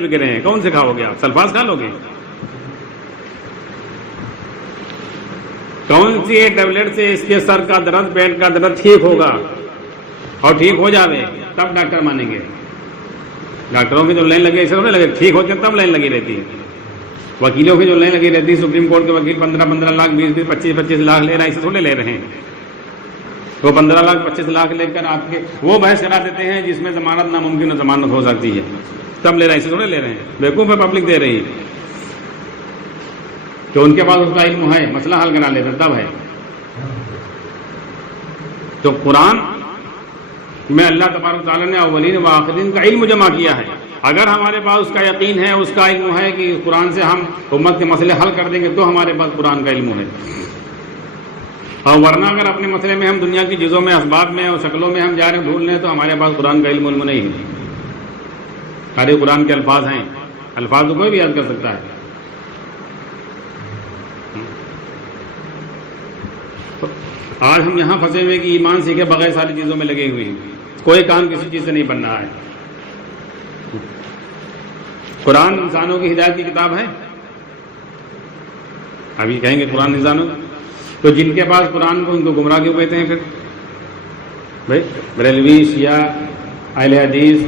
بک رہے ہیں، کون سے کھاؤ گے آپ؟ سلفاز کھا لو گے؟ کون سی ٹیبلٹ سے اس کے سر کا درد پیٹ کا درد ٹھیک ہوگا؟ اور ٹھیک ہو جاوے تب ڈاکٹر مانیں گے۔ ڈاکٹروں کی جو لائن لگی ایسے ہونے لگے، ٹھیک ہوتے ہیں تب لائن لگی رہتی ہے۔ وکیلوں کی جو لائن لگی رہتی ہے، سپریم کورٹ کے وکیل 15 لاکھ 20 25 لاکھ لے رہا ہے، ایسے تھوڑے لے رہے ہیں۔ وہ 15 لاکھ 25 لاکھ لے کر آپ کے وہ بحث کرا دیتے ہیں جس میں ضمانت ناممکن و ضمانت ہو سکتی ہے، تب لے رہے ہیں، ایسے تھوڑے لے رہے ہیں۔ بیوقوف ہے پبلک دے رہی ہے کہ ان کے پاس اس کا علم ہے، مسئلہ حل کرا لیتے تب ہے۔ تو قرآن میں اللہ تبارک تعالیٰ نے اولین و آخرین کا علم جمع کیا ہے۔ اگر ہمارے پاس اس کا یقین ہے، اس کا علم ہے کہ قرآن سے ہم امت کے مسئلے حل کر دیں گے، تو ہمارے پاس قرآن کا علم ہے۔ اور ورنہ اگر اپنے مسئلے میں ہم دنیا کی چیزوں میں، اسباب میں اور شکلوں میں ہم جا رہے ہیں ڈھونڈ لیں، تو ہمارے پاس قرآن کا علم نہیں ہے۔ سارے قرآن کے الفاظ ہیں، الفاظ تو کوئی بھی یاد کر سکتا ہے۔ آج ہم یہاں پھنسے ہوئے کہ ایمان سیکھے بغیر ساری چیزوں میں لگے ہوئے ہیں، کوئی کام کسی چیز سے نہیں بن رہا ہے۔ قرآن انسانوں کی ہدایت کی کتاب ہے؟ ابھی کہیں گے قرآن انسانوں، تو جن کے پاس قرآن کو ان کو گمراہ کیوں کہتے ہیں پھر؟ بھائی بریلوی، شیعہ، اہل حدیث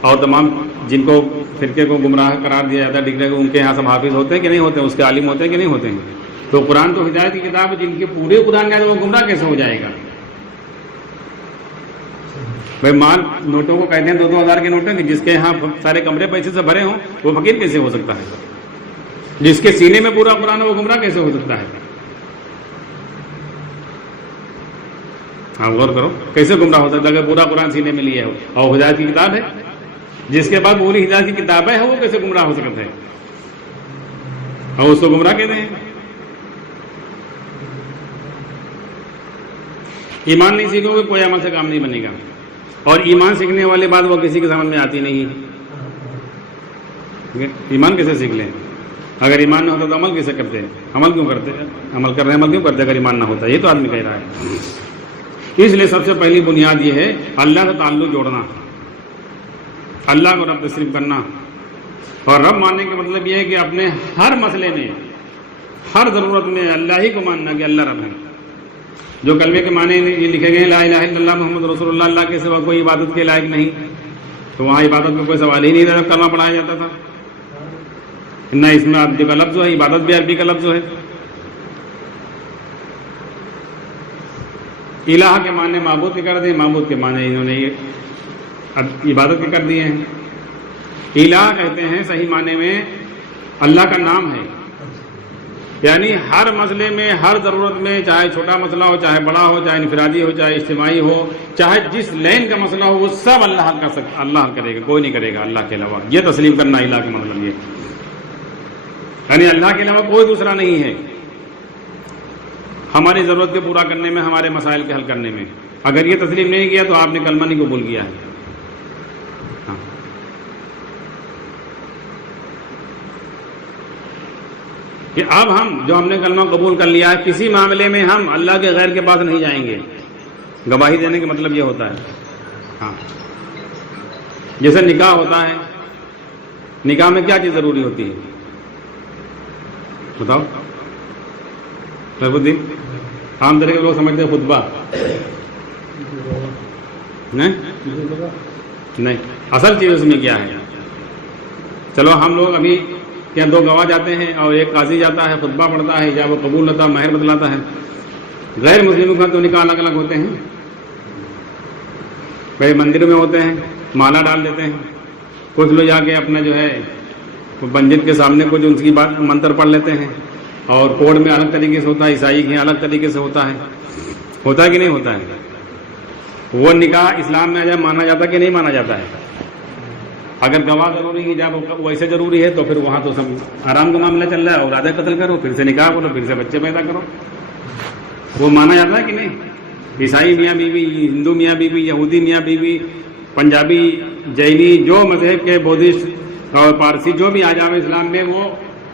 اور تمام جن کو فرقے کو گمراہ قرار دیا جاتا ہے ڈگری کو، ان کے یہاں سب حافظ ہوتے ہیں کہ نہیں ہوتے ہیں؟ اس کے عالم ہوتے ہیں کہ نہیں ہوتے ہیں؟ تو قرآن تو ہدایت کی کتاب ہے، جن کے پورے قرآن کا وہ گمراہ کیسے ہو جائے گا؟ بھائی مال نوٹوں کو کہتے ہیں 2-2 ہزار کے نوٹیں، کہ جس کے یہاں سارے کمرے پیسے سے بھرے ہوں وہ فقیر کیسے ہو سکتا ہے؟ جس کے سینے میں پورا قرآن ہے وہ گمراہ کیسے ہو سکتا ہے؟ آپ غور کرو، کیسے گمراہ ہو سکتا ہے اگر پورا قرآن سینے میں لیا ہو اور ہدایت کی کتاب ہے؟ جس کے بعد پوری ہدایت کی کتابیں ہیں وہ کیسے گمراہ ہو سکتا ہے؟ اور اس کو گمراہ کہتے ہیں۔ ایمان نہیں سیکھو گے کوئی عمل سے کام نہیں بنے گا، اور ایمان سیکھنے والے بات وہ کسی کے سمجھ میں آتی نہیں ہے۔ ایمان کیسے سیکھ لیں؟ اگر ایمان نہ ہوتا تو عمل کیسے کرتے؟ عمل کیوں کرتے؟ عمل کر رہے ہیں، عمل کیوں کرتے اگر ایمان نہ ہوتا؟ یہ تو آدمی کہہ رہا ہے۔ اس لیے سب سے پہلی بنیاد یہ ہے اللہ سے تعلق جوڑنا، اللہ کو رب تسلیم کرنا۔ اور رب ماننے کا مطلب یہ ہے کہ اپنے ہر مسئلے میں، ہر ضرورت میں اللہ ہی کو ماننا کہ اللہ رب ہے۔ جو کلمے کے معنی یہ لکھے گئے ہیں لا الہ الا اللہ محمد رسول اللہ، اللہ کے سوا کوئی عبادت کے لائق نہیں، تو وہاں عبادت کا کوئی سوال ہی نہیں رہا، کلمہ پڑھایا جاتا تھا۔ نہ اس میں عربی کا لفظ ہے، عبادت بھی عربی کا لفظ ہے۔ الہ کے معنی معبود کے کر دیے، معبود کے معنی انہوں نے عبادت کے کر دیے ہیں۔ الہ کہتے ہیں صحیح معنی میں اللہ کا نام ہے، یعنی ہر مسئلے میں، ہر ضرورت میں، چاہے چھوٹا مسئلہ ہو، چاہے بڑا ہو، چاہے انفرادی ہو، چاہے اجتماعی ہو، چاہے جس لین کا مسئلہ ہو، وہ سب اللہ کر سکتا، اللہ کرے گا، کوئی نہیں کرے گا اللہ کے علاوہ۔ یہ تسلیم کرنا الہ کا مطلب یہ، یعنی اللہ کے علاوہ کوئی دوسرا نہیں ہے ہماری ضرورت کے پورا کرنے میں، ہمارے مسائل کے حل کرنے میں۔ اگر یہ تسلیم نہیں کیا تو آپ نے کلمہ نہیں قبول کیا ہے۔ کہ اب ہم نے کلمہ قبول کر لیا ہے، کسی معاملے میں ہم اللہ کے غیر کے پاس نہیں جائیں گے۔ گواہی دینے کا مطلب یہ ہوتا ہے۔ ہاں، جیسے نکاح ہوتا ہے، نکاح میں کیا چیز ضروری ہوتی ہے بتاؤ؟ رب الدین، عام طرح کے لوگ سمجھتے ہیں خطبہ، نہیں، اصل چیز اس میں کیا ہے؟ چلو ہم لوگ ابھی کیا 2 گواہ جاتے ہیں اور ایک قاضی جاتا ہے، خطبہ پڑھتا ہے، یا وہ قبول ہوتا ہے، مہر بتلاتا ہے۔ غیر مسلموں کا تو نکاح الگ الگ ہوتے ہیں، کئی مندر میں ہوتے ہیں، مالا ڈال دیتے ہیں، کچھ لوگ جا کے اپنا جو ہے پنجت کے سامنے کچھ ان کی بات منتر پڑھ لیتے ہیں، اور کوڈ میں الگ طریقے سے ہوتا ہے، عیسائی کے الگ طریقے سے ہوتا ہے کہ نہیں ہوتا ہے؟ وہ نکاح اسلام میں جب مانا جاتا ہے کہ نہیں مانا جاتا ہے؟ اگر گواہ ضروری ہے، جب ویسے ضروری ہے تو پھر وہاں تو سب آرام کا معاملہ چل رہا ہے، اولاد قتل کرو، پھر سے نکاح کرو، پھر سے بچے پیدا کرو، وہ مانا جاتا ہے کہ نہیں؟ عیسائی میاں بیوی، ہندو میاں بیوی، یہودی میاں بیوی، پنجابی، جینی، جو مذہب کے، بودھسٹ اور پارسی جو بھی آ جاوے اسلام میں، وہ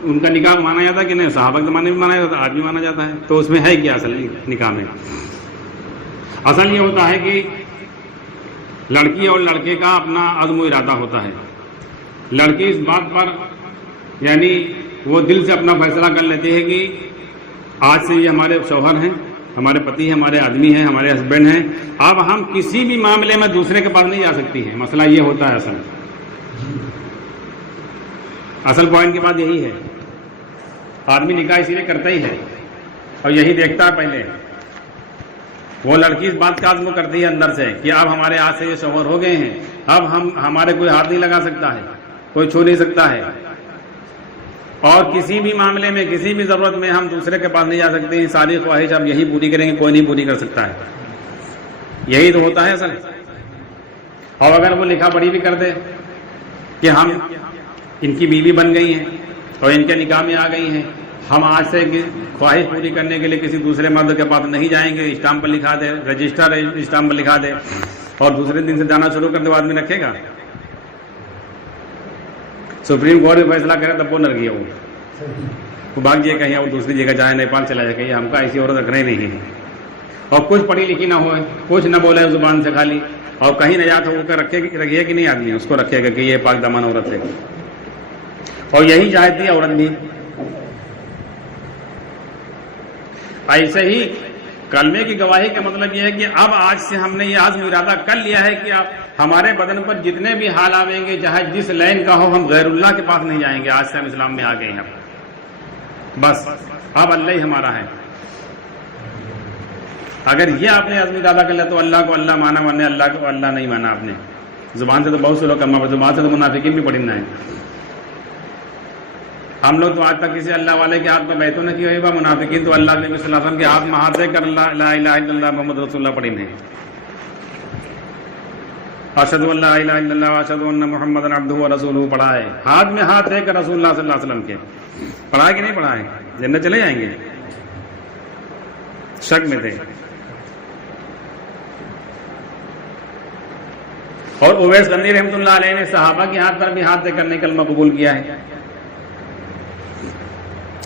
ان کا نکاح مانا جاتا ہے کہ نہیں؟ صحابہ کے زمانے میں مانا جاتا ہے، آج بھی مانا جاتا ہے۔ تو اس میں ہے کیا اصل نکاح میں؟ اصل یہ ہوتا ہے کہ لڑکی اور لڑکے کا اپنا عزم و ارادہ ہوتا ہے لڑکی اس بات پر یعنی وہ دل سے اپنا فیصلہ کر لیتی ہے کہ آج سے یہ ہمارے شوہر ہیں، ہمارے پتی ہیں، ہمارے آدمی ہیں، ہمارے ہسبینڈ ہیں، اب ہم کسی بھی معاملے میں دوسرے کے پاس نہیں جا سکتی ہیں. مسئلہ یہ ہوتا ہے اصل پوائنٹ کی بات یہی ہے. آدمی نکاح اسی لیے کرتا ہی ہے اور یہی دیکھتا ہے پہلے. وہ لڑکی اس بات کا عزم کرتی ہے اندر سے کہ اب ہمارے ہاتھ سے یہ شوہر ہو گئے ہیں، اب ہمارے کوئی ہاتھ نہیں لگا سکتا ہے، کوئی چھو نہیں سکتا ہے، اور کسی بھی معاملے میں کسی بھی ضرورت میں ہم دوسرے کے پاس نہیں جا سکتے. ساری خواہش ہم یہی پوری کریں گے، کوئی نہیں پوری کر سکتا ہے. یہی تو ہوتا ہے اصل. اور اگر وہ لکھا پڑھی بھی کر دے کہ ہم ان کی بیوی بن گئی ہیں اور ان کے نکاح میں آ گئی ہیں، ہم آج سے خواہش پوری کرنے کے لیے کسی دوسرے مرد کے پاس نہیں جائیں گے، اسٹامپ پر لکھا دے، رجسٹر اسٹامپ پر لکھا دے، اور دوسرے دن سے جانا شروع کر دے، وہ آدمی رکھے گا؟ سپریم کورٹ بھی فیصلہ کرے تب وہ نر گیا، وہ بھاگ جائے کہیں، وہ دوسری جگہ جائے، نیپال چلا جائے کہیں، ہم کا ایسی عورت رکھنا ہی نہیں ہے. اور کچھ پڑھی لکھی نہ ہوئے، کچھ نہ بولے زبان سے خالی، اور کہیں نجات ہو کر رکھیے کہ نہیں آدمی اس کو رکھے گا کہ یہ پاک دامن عورت ہے. اور یہی چاہتی ہے عورت بھی. ایسے ہی کلمے کی گواہی کا مطلب یہ ہے کہ اب آج سے ہم نے یہ عزم ارادہ کر لیا ہے کہ اب ہمارے بدن پر جتنے بھی حال آئیں گے، چاہے جس لائن کا ہو، ہم غیر اللہ کے پاس نہیں جائیں گے. آج سے ہم اسلام میں آ گئے ہیں، بس اب اللہ ہی ہمارا ہے. اگر یہ آپ نے عزم ارادہ کر لیا تو اللہ کو اللہ مانا، ورنہ اللہ کو اللہ نہیں مانا. آپ نے زبان سے تو بہت سے لوگ کما، زبان سے تو منافقین بھی پڑھنا ہے. ہم لوگ تو آج تک کسی اللہ والے کے ہاتھ میں بیعت نہ کی ہوئی با، منافقین تو اللہ نبی صلی اللہ علیہ وسلم کے ہاتھ میں ہاتھ دے کر لا الہ الا اللہ محمد رسول اللہ پڑھی نہیں. اشہد ان لا الہ الا اللہ واشہد ان محمد عبدہ ورسولہ پڑھا ہے، ہاتھ میں ہاتھ دے کر رسول اللہ صلی اللہ علیہ وسلم کے. پڑھا ہے کہ نہیں پڑھا ہے؟ جنت چلے جائیں گے؟ شک میں تھے. اور اویس غنی رحمۃ اللہ علیہ نے صحابہ کے ہاتھ پر بھی ہاتھ دے کر نہیں کلمہ قبول کیا ہے.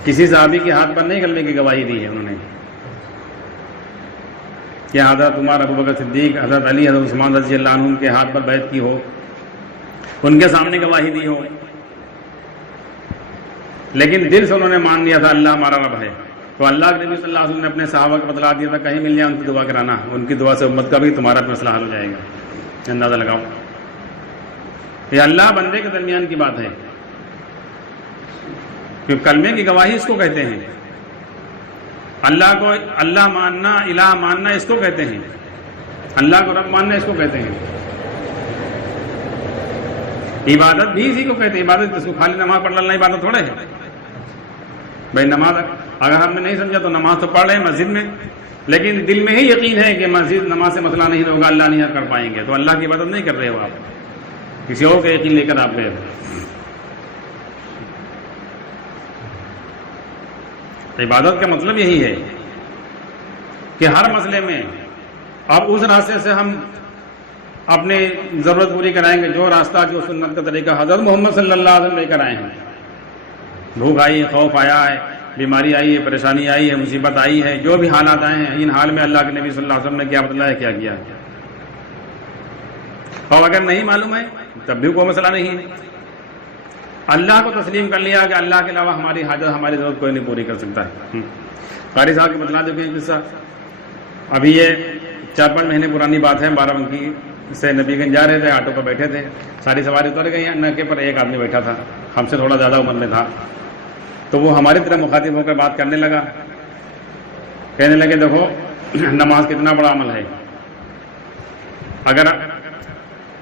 کسی صحابی کے ہاتھ پر نہیں کلمے کی گواہی دی ہے انہوں نے کہ حضرت عمر، ابو بکر صدیق، حضرت علی، حضرت عثمان رضی اللہ عنہ کے ہاتھ پر بیعت کی ہو، ان کے سامنے گواہی دی ہو، لیکن دل سے انہوں نے مان لیا تھا اللہ ہمارا رب ہے. تو اللہ کے نبی صلی اللہ علیہ وسلم نے اپنے صحابہ کو بتلا دیا تھا کہیں مل جائے ان کی دعا کرانا، ان کی دعا سے امت کا بھی تمہارا مسئلہ حل ہو جائے گا. اندازہ لگاؤ، یہ اللہ بندے کے درمیان کی بات ہے. کیونکہ کلمے کی گواہی اس کو کہتے ہیں. اللہ کو اللہ ماننا، الہ ماننا اس کو کہتے ہیں. اللہ کو رب ماننا اس کو کہتے ہیں. عبادت بھی اسی کو کہتے ہیں. عبادت اس کو خالی نماز پڑھ لینا عبادت تھوڑے ہے بھائی. نماز اگر ہم نے نہیں سمجھا تو نماز تو پڑھ رہے ہیں مسجد میں، لیکن دل میں ہی یقین ہے کہ مسجد نماز سے مسئلہ نہیں ہوگا، اللہ نہیں کر پائیں گے، تو اللہ کی عبادت نہیں کر رہے ہو آپ، کسی اور کا یقین لے کر آپ گئے. عبادت کا مطلب یہی ہے کہ ہر مسئلے میں اب اس راستے سے ہم اپنی ضرورت پوری کرائیں گے جو راستہ، جو سنت کا طریقہ حضرت محمد صلی اللہ علیہ وسلم لے کر آئے ہیں. بھوک آئی، خوف آیا ہے، بیماری آئی ہے، پریشانی آئی ہے، مصیبت آئی ہے، جو بھی حالات آئے ہیں، ان حال میں اللہ کے نبی صلی اللہ علیہ وسلم نے کیا بتلایا، کیا کیا. اور اگر نہیں معلوم ہے تب بھی کوئی مسئلہ نہیں ہے. اللہ کو تسلیم کر لیا کہ اللہ کے علاوہ ہماری حاجت، ہماری ضرورت کوئی نہیں پوری کر سکتا ہے. قاری صاحب کی بتلا دو کہ قصہ، ابھی یہ 4-5 مہینے پرانی بات ہے. بارہ بنکی سے نبی گنج جا رہے تھے، آٹو پر بیٹھے تھے، ساری سواری اتر گئی، نکے پر ایک آدمی بیٹھا تھا، ہم سے تھوڑا زیادہ عمر میں تھا. تو وہ ہماری طرح مخاطب ہو کر بات کرنے لگا، کہنے لگے دیکھو نماز کتنا بڑا عمل ہے. اگر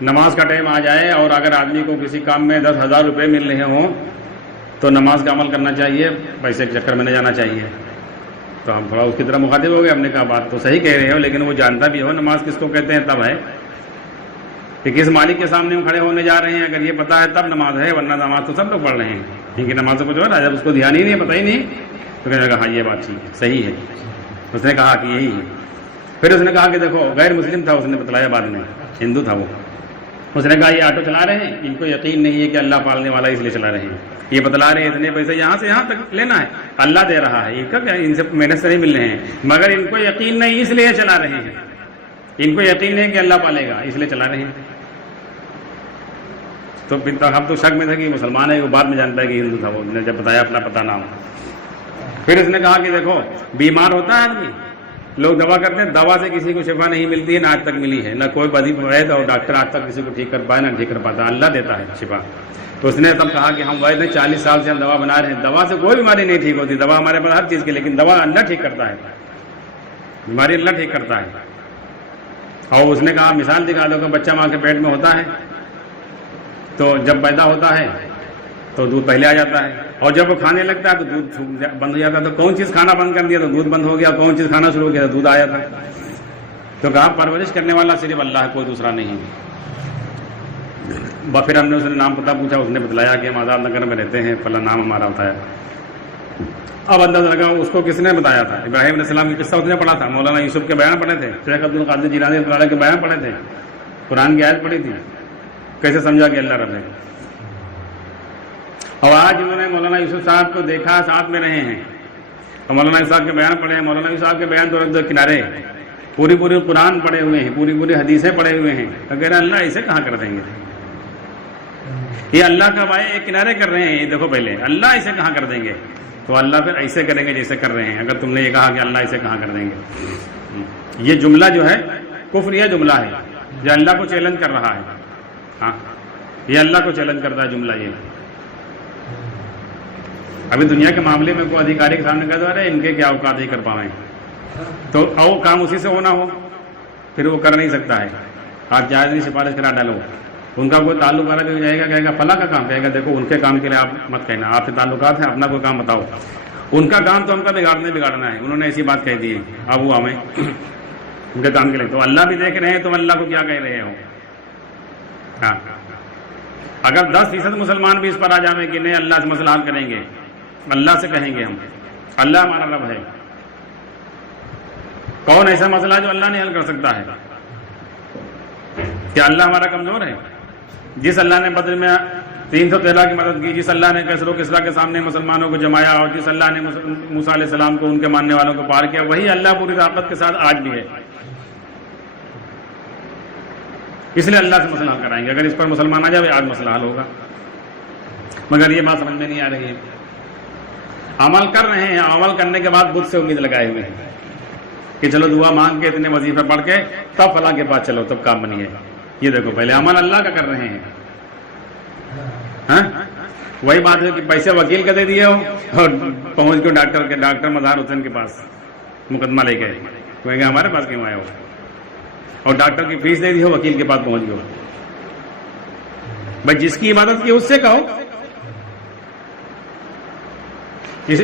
نماز کا ٹائم آ جائے اور اگر آدمی کو کسی کام میں 10,000 روپے مل رہے ہوں تو نماز کا عمل کرنا چاہیے، پیسے کے چکر میں نہیں جانا چاہیے. تو ہم تھوڑا اس کی طرح مخاطب ہو گئے. ہم نے کہا بات تو صحیح کہہ رہے ہو، لیکن وہ جانتا بھی ہو نماز کس کو کہتے ہیں تب ہے کہ کس مالک کے سامنے ہم کھڑے ہونے جا رہے ہیں. اگر یہ پتا ہے تب نماز ہے، ورنہ نماز تو سب لوگ پڑھ رہے ہیں، کیونکہ نماز تو کچھ ہو رہا ہے. جب اس کو دھیان ہی نہیں ہے، پتہ ہی نہیں، تو کہنے لگا ہاں یہ بات ٹھیک ہے، صحیح ہے. اس نے کہا کہ یہی ہے. پھر اس نے کہا کہ دیکھو غیر مسلم تھا، اس نے بتلایا بعد میں، ہندو تھا وہ. اس نے کہا یہ آٹو چلا رہے ہیں، ان کو یقین نہیں ہے کہ اللہ پالنے والا اس لیے چلا رہے ہیں. یہ بتلا رہے ہیں اتنے پیسے یہاں سے یہاں تک لینا ہے، اللہ دے رہا ہے، ان کا کیا، ان سے محنت سے نہیں مل رہے ہیں، مگر ان کو یقین نہیں اس لیے چلا رہے ہیں. ان کو یقین نہیں کہ اللہ پالے گا، اس لیے چلا رہے ہیں. تو پھر ہم تو شک میں تھے کہ مسلمان ہے، وہ بعد میں جان پائے کہ ہندو تھا، وہ نے جب بتایا اپنا پتہ نام. پھر اس نے کہا کہ دیکھو بیمار ہوتا ہے آدمی، لوگ دوا کرتے ہیں، دوا سے کسی کو شفا نہیں ملتی ہے، نہ آج تک ملی ہے، نہ کوئی بدی وید اور ڈاکٹر آج تک کسی کو ٹھیک کر پائے، نہ ٹھیک کر پاتا، اللہ دیتا ہے شفا. تو اس نے تب کہا کہ ہم وید 40 سال سے ہم دوا بنا رہے ہیں، دوا سے کوئی بیماری نہیں ٹھیک ہوتی، دوا ہمارے پاس ہر چیز کی، لیکن دوا اللہ ٹھیک کرتا ہے، بیماری اللہ ٹھیک کرتا ہے. اور اس نے کہا مثال دکھا دو کہ بچہ ماں کے پیٹ میں ہوتا ہے تو جب پیدا ہوتا ہے تو دودھ پہلے آ جاتا ہے، اور جب وہ کھانے لگتا ہے تو دودھ بند ہو جاتا ہے. تو کون چیز کھانا بند کر دیا تو دودھ بند ہو گیا، کون چیز کھانا شروع کیا تو دودھ آیا تھا. تو کہا پرورش کرنے والا صرف اللہ ہے، کوئی دوسرا نہیں. پھر ہم نے اس نے نام پتہ پوچھا، اس نے بتلایا کہ ہم آزاد نگر میں رہتے ہیں، فلاں نام ہمارا ہوتا ہے. اب اندازہ لگا اس کو کس نے بتایا تھا. ابراہیم علیہ السلام کی قصہ اس نے پڑھا تھا، مولانا یوسف کے بیان پڑھے تھے، شیخ عبد القادر جیلانی رحمۃ اللہ کے بیان پڑھے تھے، قرآن کی آیت پڑھی تھی، کیسے سمجھا کہ اللہ رب ہے. اور آج انہوں نے مولانا یوسف صاحب کو دیکھا، ساتھ میں رہے ہیں، اور مولانا یوسف صاحب کے بیان پڑھے ہیں. مولانا یوسف صاحب کے بیان تو رکھ دو کنارے، پوری قرآن پڑھے ہوئے ہیں، پوری حدیثیں پڑھے ہوئے ہیں. اگر اللہ ایسے کہاں کر دیں گے؟ یہ اللہ کا بھائی ایک کنارے کر رہے ہیں. یہ دیکھو پہلے اللہ ایسے کہاں کر دیں گے، تو اللہ پھر ایسے کریں گے جیسے کر رہے ہیں. اگر تم نے یہ کہا کہ اللہ ایسے کہاں کر دیں گے، یہ جملہ جو ہے کفریہ جملہ ہے، جو اللہ کو چیلنج کر رہا ہے. ہاں یہ اللہ کو چیلنج کرتا ہے جملہ. یہ ابھی دنیا کے معاملے میں کوئی ادھیکاری کے سامنے کہہ دو رہے ان کے کیا اوقات ہی کر پائیں، تو او کام اسی سے ہونا ہو پھر وہ کر نہیں سکتا ہے. آپ جائز نہیں سفارش کرا ڈالو، ان کا کوئی تعلق الگ ہو جائے گا، کہے گا فلاں کا کام، کہے گا دیکھو ان کے کام کے لیے آپ مت کہنا، آپ سے تعلقات ہیں، اپنا کوئی کام بتاؤ. ان کا کام تو ہم کا بگاڑنا ہے، انہوں نے ایسی بات کہہ دی ہے، اب وہ ہمیں ان کے کام کے لیے. تو اللہ بھی دیکھ رہے ہیں تم اللہ کو کیا کہہ رہے ہو. ہاں اگر 10% مسلمان بھی اس پر آ جائیں کہ نہیں اللہ سے مسئلہ حل کریں گے، اللہ سے کہیں گے ہم اللہ ہمارا رب ہے. کون ایسا مسئلہ جو اللہ نہیں حل کر سکتا ہے؟ کیا اللہ ہمارا کمزور ہے؟ جس اللہ نے بدر میں 313 کی مدد کی، جس اللہ نے کیسر و کسریٰ کے سامنے مسلمانوں کو جمایا، اور جس اللہ نے موسیٰ علیہ السلام کو ان کے ماننے والوں کو پار کیا، وہی اللہ پوری طاقت کے ساتھ آج بھی ہے. اس لیے اللہ سے مسئلہ حل کرائیں گے. اگر اس پر مسلمان آ جائے آج مسئلہ حل ہوگا. مگر یہ بات سمجھ میں نہیں آ رہی ہے. عمل کر رہے ہیں، عمل کرنے کے بعد بدھ سے امید لگائے ہوئے ہیں کہ چلو دعا مانگ کے اتنے وظیفے پڑھ کے تب فلاں کے پاس چلو تب کام بنی ہے. یہ دیکھو پہلے عمل اللہ کا کر رہے ہیں. ہاں وہی بات ہے کہ پیسے وکیل کا دے دیے ہو اور پہنچ کے ڈاکٹر مظہر حسین کے پاس مقدمہ لے گئے، کہیں گے ہمارے پاس کیوں آئے ہو، اور ڈاکٹر کی فیس دے دی ہو، وکیل کے پاس پہنچ گئے ہو. بھائی جس کی عبادت کی اس سے کہو، اس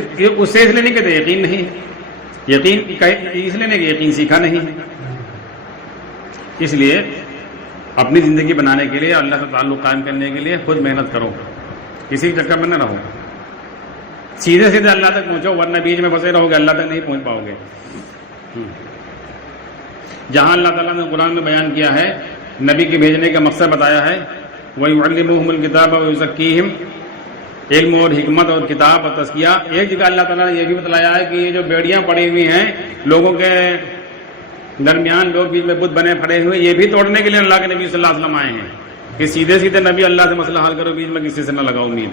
سے اس لیے نہیں کہتے یقین نہیں، یقین اس لیے نہیں کہ یقین سیکھا نہیں ہے. اس لیے اپنی زندگی بنانے کے لیے، اللہ سے تعلق قائم کرنے کے لیے خود محنت کرو، کسی چکر میں نہ رہو. سیدھے سیدھے اللہ تک پہنچو، ورنہ بیچ میں پھنسے رہو گے، اللہ تک نہیں پہنچ پاؤ گے. جہاں اللہ تعالیٰ نے قرآن میں بیان کیا ہے، نبی کے بھیجنے کا مقصد بتایا ہے، وَيُعَلِّمُهُمُ الْكِتَابَ وَيُزَكِّيهِمْ، علم اور حکمت اور کتاب اور تزکیہ. ایک جگہ اللہ تعالیٰ نے یہ بھی بتلایا ہے کہ یہ جو بیڑیاں پڑی ہوئی ہیں لوگوں کے درمیان، لوگ بیچ میں بت بنے پڑے ہوئے، یہ بھی توڑنے کے لیے اللہ کے نبی صلی اللہ علیہ وسلم آئے ہیں کہ سیدھے سیدھے نبی اللہ سے مسئلہ حل کرو، بیچ میں کسی سے نہ لگاؤ امید.